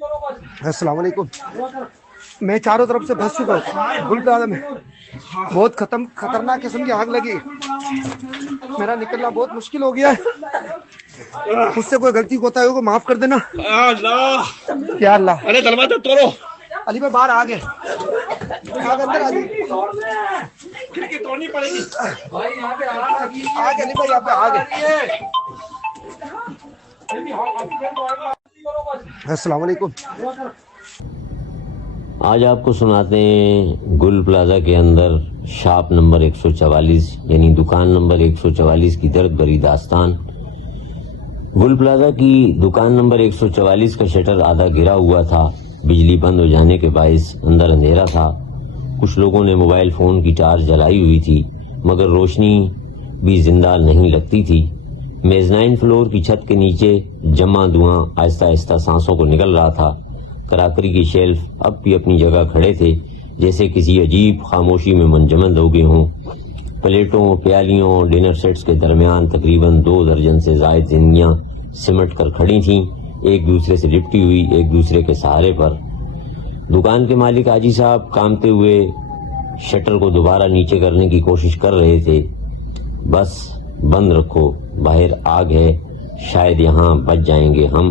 السلام علیکم. میں چاروں طرف سے پھنس چکا ہوں. گل پلازا میں بہت خطرناک قسم کی آگ لگی. میرا نکلنا بہت مشکل ہو گیا ہے. مجھ سے کوئی غلطی ہوتا ہے کو معاف کر دینا. یا اللہ. ارے دروازہ توڑو. علی بھائی باہر آ گئے. آگ اندر آ گئی. کھڑکی توڑنی پڑے گی. آگ علی بھائی یہاں پہ آ گئے. السلام علیکم. آج آپ کو سناتے ہیں گل پلازا کے اندر شاپ نمبر 144 یعنی دکان نمبر 144 کی درد بھری داستان. گل پلازا کی دکان نمبر 144 کا شٹر آدھا گرا ہوا تھا. بجلی بند ہو جانے کے باعث اندر اندھیرا تھا. کچھ لوگوں نے موبائل فون کی ٹارچ جلائی ہوئی تھی مگر روشنی بھی زندہ نہیں لگتی تھی. میزنائن فلور کی چھت کے نیچے جمع دھواں آہستہ آہستہ سانسوں کو نکل رہا تھا. کراکری کی شیلف اب بھی اپنی جگہ کھڑے تھے جیسے کسی عجیب خاموشی میں منجمد ہو گئے ہوں. پلیٹوں، پیالیوں، ڈنر سیٹس کے درمیان تقریباً 2 درجن سے زائد زندگیاں سمٹ کر کھڑی تھیں، ایک دوسرے سے لپٹی ہوئی، ایک دوسرے کے سہارے پر. دکان کے مالک حاجی صاحب کامتے ہوئے شٹر کو دوبارہ نیچے کرنے کی کوشش کر رہے تھے. بس بند رکھو، باہر آگ ہے، شاید یہاں بچ جائیں گے ہم.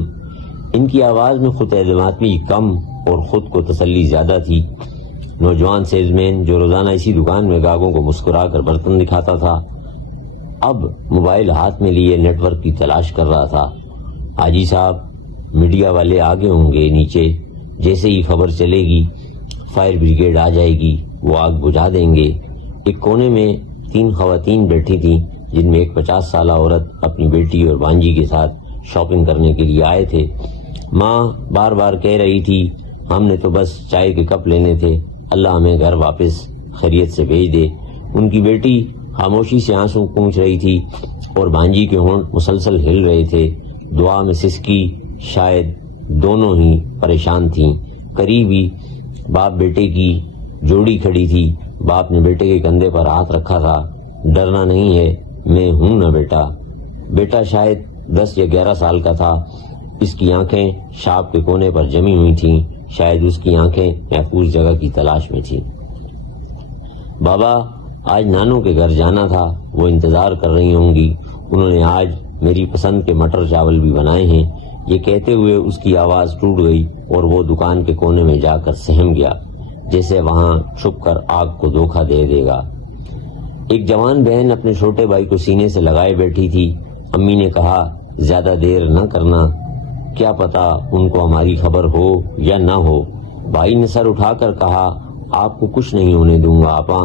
ان کی آواز میں خود اعتمادی کم اور خود کو تسلی زیادہ تھی. نوجوان سیلز مین جو روزانہ اسی دکان میں گاہکوں کو مسکرا کر برتن دکھاتا تھا اب موبائل ہاتھ میں لیے نیٹ ورک کی تلاش کر رہا تھا. حاجی صاحب میڈیا والے آگے ہوں گے نیچے، جیسے ہی خبر چلے گی فائر بریگیڈ آ جائے گی، وہ آگ بجھا دیں گے. ایک کونے میں 3 خواتین بیٹھی تھیں جن میں ایک 50 سالہ عورت اپنی بیٹی اور بانجی کے ساتھ شاپنگ کرنے کے لیے آئے تھے. ماں بار بار کہہ رہی تھی ہم نے تو بس چائے کے کپ لینے تھے، اللہ ہمیں گھر واپس خیریت سے بھیج دے. ان کی بیٹی خاموشی سے آنسو پونچھ رہی تھی اور بانجی کے ہونٹ مسلسل ہل رہے تھے. دعا میں سسکی، شاید دونوں ہی پریشان تھیں. قریب ہی باپ بیٹے کی جوڑی کھڑی تھی. باپ نے بیٹے کے کندھے پر ہاتھ رکھا تھا. ڈرنا نہیں ہے، میں ہوں نا بیٹا. بیٹا شاید 10 یا 11 سال کا تھا. اس کی آنکھیں شاپ کے کونے پر جمی ہوئی تھیں، شاید اس کی آنکھیں محفوظ جگہ کی تلاش میں تھیں. بابا آج نانو کے گھر جانا تھا، وہ انتظار کر رہی ہوں گی. انہوں نے آج میری پسند کے مٹر چاول بھی بنائے ہیں. یہ کہتے ہوئے اس کی آواز ٹوٹ گئی اور وہ دکان کے کونے میں جا کر سہم گیا جیسے وہاں چھپ کر آگ کو دھوکہ دے دے گا. ایک جوان بہن اپنے چھوٹے بھائی کو سینے سے لگائے بیٹھی تھی. امی نے کہا زیادہ دیر نہ کرنا، کیا پتا ان کو ہماری خبر ہو یا نہ ہو. بھائی نے سر اٹھا کر کہا آپ کو کچھ نہیں ہونے دوں گا آپا.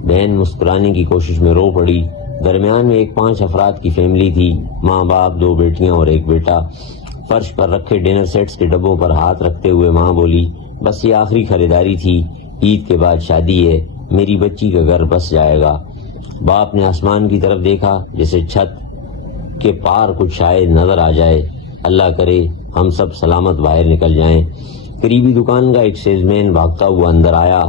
بہن مسکرانے کی کوشش میں رو پڑی. درمیان میں ایک 5 افراد کی فیملی تھی، ماں باپ، 2 بیٹیاں اور ایک بیٹا. فرش پر رکھے ڈنر سیٹس کے ڈبوں پر ہاتھ رکھتے ہوئے ماں بولی بس یہ آخری خریداری تھی، عید کے بعد شادی ہے، میری بچی کا گھر بس جائے گا. باپ نے آسمان کی طرف دیکھا جیسے چھت کے پار کچھ شاید نظر آ جائے. اللہ کرے ہم سب سلامت باہر نکل جائیں. قریبی دکان کا ایک سیلز مین بھاگتا ہوا اندر آیا.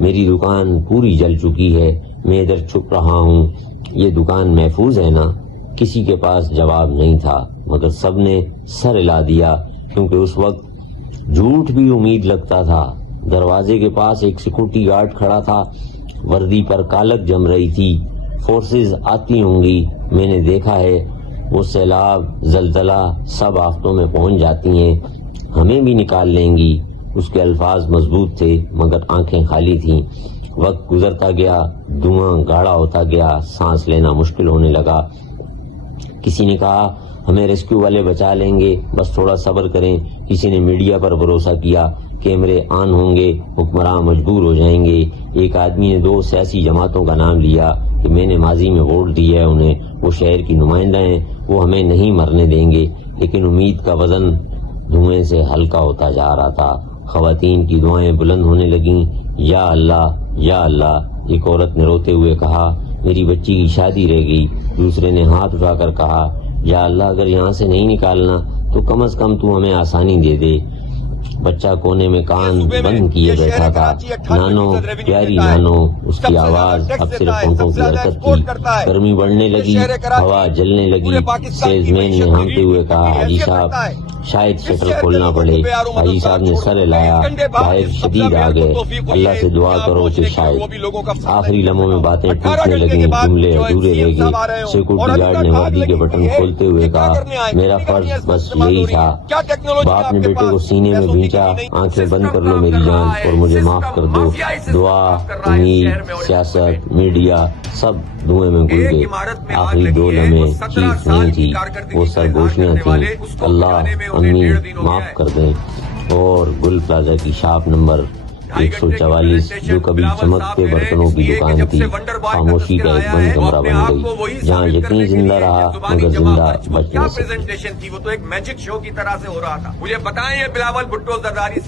میری دکان پوری جل چکی ہے، میں ادھر چھپ رہا ہوں، یہ دکان محفوظ ہے نا؟ کسی کے پاس جواب نہیں تھا مگر سب نے سر ہلا دیا کیونکہ اس وقت جھوٹ بھی امید لگتا تھا. دروازے کے پاس ایک سیکورٹی گارڈ کھڑا تھا، وردی پر کالک جم رہی تھی. فورسز آتی ہوں گی، میں نے دیکھا ہے، وہ سیلاب، زلزلہ سب آفتوں میں پہنچ جاتی ہیں، ہمیں بھی نکال لیں گی. اس کے الفاظ مضبوط تھے مگر آنکھیں خالی تھیں. وقت گزرتا گیا، دھواں گاڑھا ہوتا گیا، سانس لینا مشکل ہونے لگا. کسی نے کہا ہمیں ریسکیو والے بچا لیں گے، بس تھوڑا صبر کریں. کسی نے میڈیا پر بھروسہ کیا، کیمرے آن ہوں گے، حکمراں مجبور ہو جائیں گے. ایک آدمی نے 2 سیاسی جماعتوں کا نام لیا کہ میں نے ماضی میں ووٹ دی ہے انہیں، وہ شہر کی نمائندہ ہیں، وہ ہمیں نہیں مرنے دیں گے. لیکن امید کا وزن دھوئیں سے ہلکا ہوتا جا رہا تھا. خواتین کی دعائیں بلند ہونے لگیں. یا اللہ یا اللہ. ایک عورت نے روتے ہوئے کہا میری بچی کی شادی رہ گئی. دوسرے نے ہاتھ اٹھا کر کہا یا اللہ اگر یہاں سے نہیں نکالنا تو کم از کم تو ہمیں آسانی دے دے. بچہ کونے میں کان بند کیے بیٹھا تھا. نانو، پیاری نانو. اس کی آواز اب صرف ہونٹوں کی حرکت تھی. گرمی بڑھنے لگی، ہوا جلنے لگی. سیلز مین نے ہانکتے ہوئے کہا حاجی صاحب شاید شٹر کھولنا پڑے. حاجی صاحب نے سر ہلایا, باہر شدید آ گئے. اللہ سے دعا کرو کہ شاید. آخری لمحوں میں باتیں ٹوٹنے لگیں, جملے ادھورے رہ گئے. سیکورٹی گارڈ نے وردی کے بٹن کھولتے ہوئے کہا, میرا فرض بس یہی تھا. باپ نے بیٹے کو سینے میں بھینچا, آنکھیں بند کر لو میری جان اور مجھے معاف کر دو. دعا, امید, سیاست, میڈیا سب دھوئیں میں گل گئے. آخری 2 لمحے چیخ نہیں تھی, وہ سرگوشیاں تھیں. اللہ امی معاف کر دیں. اور گل پلازا کی شاپ نمبر 144 جو کبھی چمکتے برتنوں کی دکان تھی, خاموشی کا ایک بند کمرہ بن گئی, جہاں یقین زندہ رہا مگر زندہ بچ نہ سکا. وہ تو ایک میجک شو کی طرح سے ہو رہا تھا. مجھے بتائیں یہ بلاول بھٹو زرداری